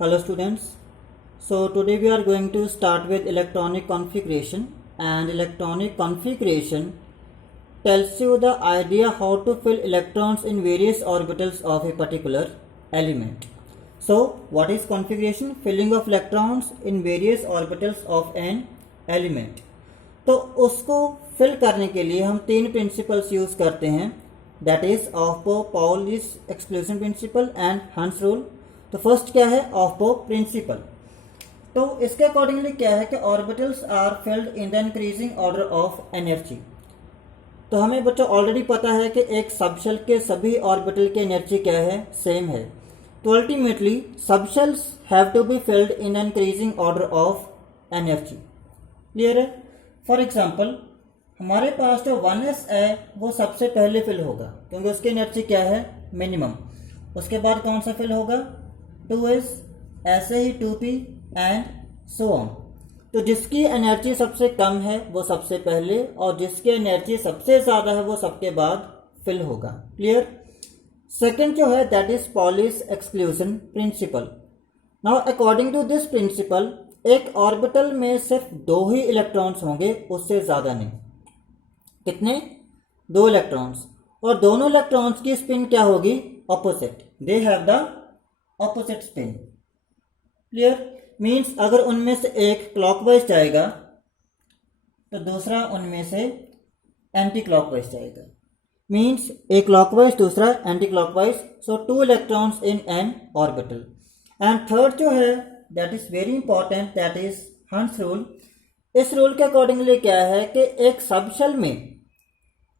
Hello students. So today we are going to start with electronic configuration, and electronic configuration tells you the idea how to fill electrons in various orbitals of a particular element. So what is configuration? Filling of electrons in various orbitals of an element. तो उसको fill करने के लिए हम तीन principles use करते हैं, that is of Pauli's exclusion principle and Hund's rule. तो फर्स्ट क्या है? Of principle. तो इसके अकॉर्डिंगली क्या है कि orbitals are filled in the increasing order of energy. तो हमें बच्चों ऑलरेडी पता है कि एक सबशेल के सभी ऑर्बिटल की एनर्जी क्या है? सेम है। तो ultimately subshells have to be filled in increasing order of energy. Clear है? फॉर एग्जाम्पल हमारे पास जो 1s है वो सबसे पहले फिल होगा क्योंकि उसकी एनर्जी क्या है? मिनिमम। उसके बाद कौन सा फिल होगा? 2s, ऐसे ही 2p एंड सो ऑन। तो जिसकी एनर्जी सबसे कम है वो सबसे पहले, और जिसकी एनर्जी सबसे ज़्यादा है वो सबके बाद फिल होगा। क्लियर? सेकेंड जो है that is Pauli's exclusion principle. Now according to this principle एक ऑर्बिटल में सिर्फ 2 ही इलेक्ट्रॉन्स होंगे, उससे ज़्यादा नहीं। कितने? 2 इलेक्ट्रॉन्स, और दोनों इलेक्ट्रॉन्स की स्पिन क्या होगी? Opposite. They have the opposite spin. Clear? Means अगर उनमें से एक क्लॉकवाइज जाएगा तो दूसरा उनमें से एंटी क्लॉकवाइज जाएगा। मीन्स एक क्लॉकवाइज दूसरा anti clockwise. So 2 electrons in an orbital. And third जो है that is very important, that is हंस रूल। इस रूल के अकॉर्डिंगली क्या है कि एक सबशेल में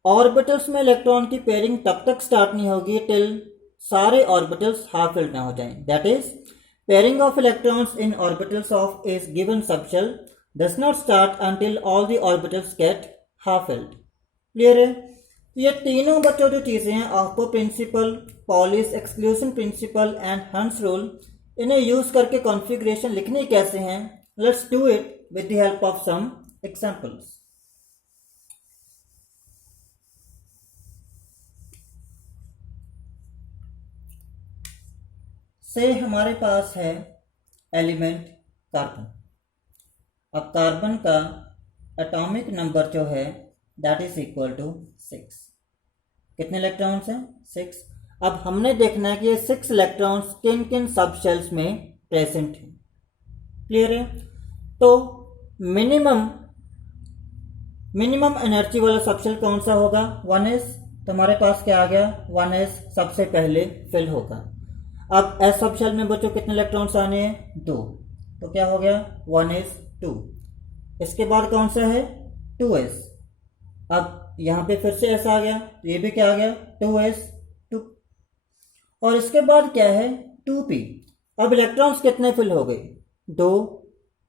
ऑर्बिटल्स में इलेक्ट्रॉन की पेयरिंग तब तक स्टार्ट नहीं होगी टिल सारे ऑर्बिटल्स हाफ फिल्ड ना हो जाएं। That is pairing of electrons in orbitals of is given subshell does not start until all the orbitals get half filled. Clear है? ये तीनों बच्चों जो चीजें हैं, aufbau principle, Pauli's exclusion principle and Hund's rule, इन्हें यूज करके configuration लिखनी कैसे हैं? Let's do it with the help of some examples. से हमारे पास है एलिमेंट कार्बन। अब कार्बन का एटॉमिक नंबर जो है दैट इज इक्वल टू 6। कितने इलेक्ट्रॉन्स हैं? 6। अब हमने देखना है कि ये 6 इलेक्ट्रॉन्स किन किन सबशेल्स में प्रेजेंट हैं। क्लियर है? तो मिनिमम एनर्जी वाला सबशेल कौन सा होगा? 1s। तो हमारे पास क्या आ गया? 1s सबसे पहले फिल होगा। अब s सबशेल में बच्चों कितने इलेक्ट्रॉन्स आने हैं? 2। तो क्या हो गया? 1s 2। इसके बाद कौन सा है? 2s। अब यहाँ पे फिर से s आ गया, तो ये भी क्या आ गया? 2s 2। और इसके बाद क्या है? 2p। अब इलेक्ट्रॉन्स कितने फिल हो गए? 2,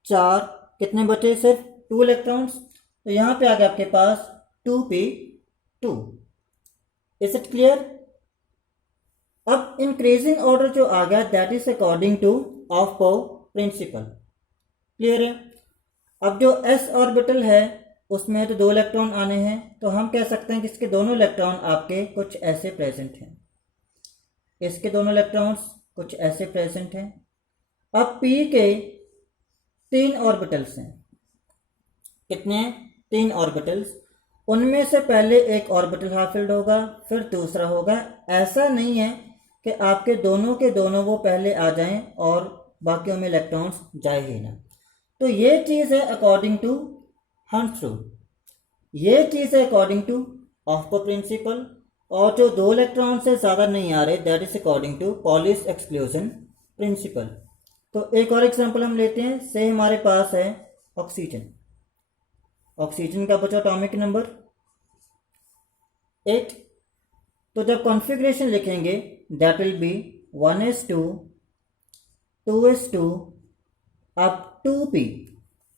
4, कितने बचे? सिर्फ 2 इलेक्ट्रॉन्स। तो यहां पे आ गया आपके पास 2p2। Is it clear? अब इंक्रीजिंग ऑर्डर जो आ गया that is according to aufbau principle. Clear है? अब जो s ऑर्बिटल है उसमें तो 2 इलेक्ट्रॉन आने हैं, तो हम कह सकते हैं कि इसके दोनों इलेक्ट्रॉन आपके कुछ ऐसे प्रेजेंट हैं। इसके दोनों इलेक्ट्रॉन्स कुछ ऐसे प्रेजेंट हैं। अब p के 3 ऑर्बिटल्स हैं। कितने? 3 ऑर्बिटल्स। उनमें से पहले एक ऑर्बिटल हाफ फिल्ड होगा, फिर दूसरा होगा। ऐसा नहीं है कि आपके दोनों के दोनों वो पहले आ जाएं और बाकियों में इलेक्ट्रॉन्स जाए ही ना। तो ये चीज़ है अकॉर्डिंग टू हंस रूल, ये चीज़ है अकॉर्डिंग टू ऑफ प्रिंसिपल। और जो 2 इलेक्ट्रॉन से ज़्यादा नहीं आ रहे that is according to Pauli's exclusion principle. तो एक और एग्जांपल हम लेते हैं। से हमारे पास है ऑक्सीजन। ऑक्सीजन का बचा एटॉमिक नंबर 8। तो जब कॉन्फ़िगरेशन लिखेंगे that will be 1s2, 2s2, अब 2p।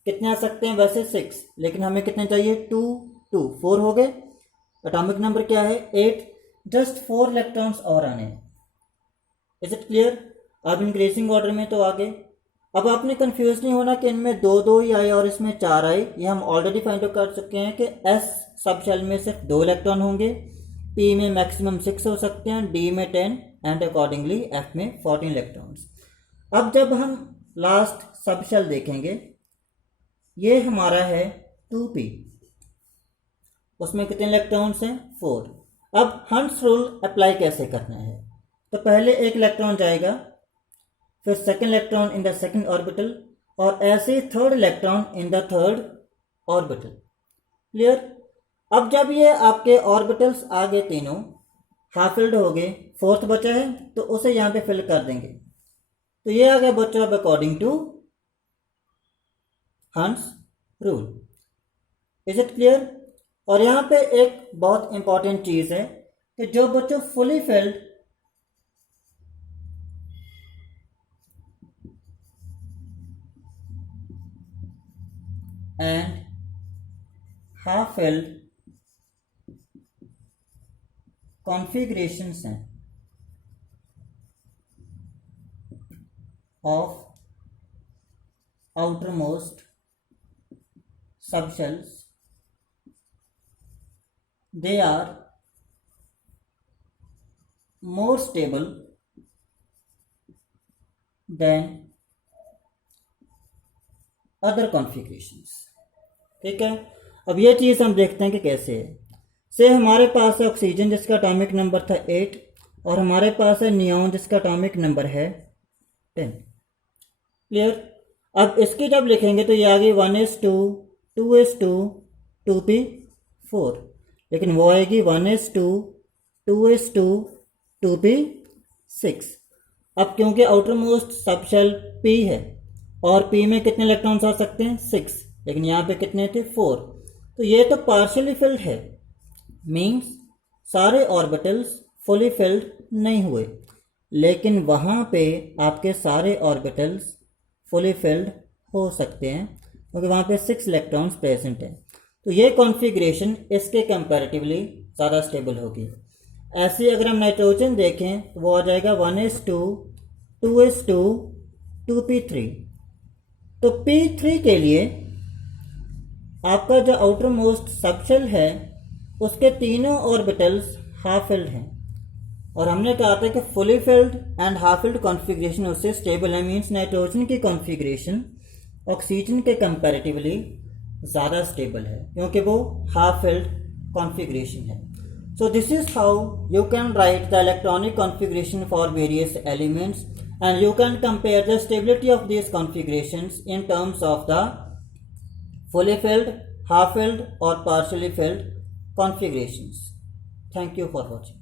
कितने आ सकते हैं? वैसे 6, लेकिन हमें कितने चाहिए? 2, 2, 4 हो गए। एटॉमिक नंबर क्या है? 8। जस्ट 4 इलेक्ट्रॉन्स और आने हैं। Is it clear? अब इंक्रीजिंग ऑर्डर में तो आगे। अब आपने कंफ्यूज नहीं होना कि इनमें 2 ही आए और इसमें 4 आए। ये हम ऑलरेडी फाइंड आउट कर चुके हैं कि s सबशेल में सिर्फ 2 इलेक्ट्रॉन होंगे, p में मैक्सिमम 6 हो सकते हैं, d में 10 एंड अकॉर्डिंगली f में 14 इलेक्ट्रॉन्स। अब जब हम लास्ट सब शेल देखेंगे, ये हमारा है 2p, उसमें कितने इलेक्ट्रॉन्स हैं 4। अब हंट्स रूल अप्लाई कैसे करना है, तो पहले एक इलेक्ट्रॉन जाएगा, फिर second electron in the second orbital, और ऐसे third electron in the third orbital. Clear. अब जब ये आपके ऑर्बिटल्स आ गए तीनों हाफ फिल्ड हो गए, फोर्थ बचा है तो उसे यहाँ पे फिल कर देंगे, तो ये आ गया बच्चों अब according to Hund's rule. Is it clear. और यहाँ पे एक बहुत इंपॉर्टेंट चीज है कि जो बच्चों fully filled and half filled configurations हैं of outermost subshells, they are more stable than other configurations। ठीक है। अब ये चीज़ हम देखते हैं कि कैसे है। से हमारे पास है ऑक्सीजन जिसका एटॉमिक नंबर था 8, और हमारे पास है नियॉन जिसका एटॉमिक नंबर है 10। क्लियर। अब इसकी जब लिखेंगे तो ये आ गई 1s2 2s2 2p4, लेकिन वो आएगी 1s2 2s2 2p6। अब क्योंकि आउटर मोस्ट सबशेल p है और p में कितने इलेक्ट्रॉन्स आ सकते हैं 6, लेकिन यहाँ पे कितने थे 4, तो ये तो पार्शियली फिल्ड है, मीन्स सारे ऑर्बिटल्स फुली फिल्ड नहीं हुए, लेकिन वहाँ पे आपके सारे ऑर्बिटल्स फुली फिल्ड हो सकते हैं क्योंकि वहाँ पे 6 इलेक्ट्रॉन्स प्रेजेंट हैं। तो ये कॉन्फ़िगरेशन इसके कंपैरेटिवली ज़्यादा स्टेबल होगी। ऐसे अगर हम नाइट्रोजन देखें तो वो आ जाएगा 1s2 2s2 2p3। तो p3 के लिए आपका जो आउटर मोस्ट सबशेल है उसके तीनों ऑर्बिटल्स हाफ फिल्ड हैं, और हमने कहा था कि fully filled and half filled configuration उससे स्टेबल है, मींस नाइट्रोजन की कॉन्फ़िगरेशन ऑक्सीजन के कंपैरेटिवली ज़्यादा स्टेबल है क्योंकि वो हाफ फिल्ड कॉन्फ़िगरेशन है। So this is how you can write the electronic configuration for various elements and you can compare the stability of these configurations in terms of the fully filled, half filled or partially filled configurations. Thank you for watching.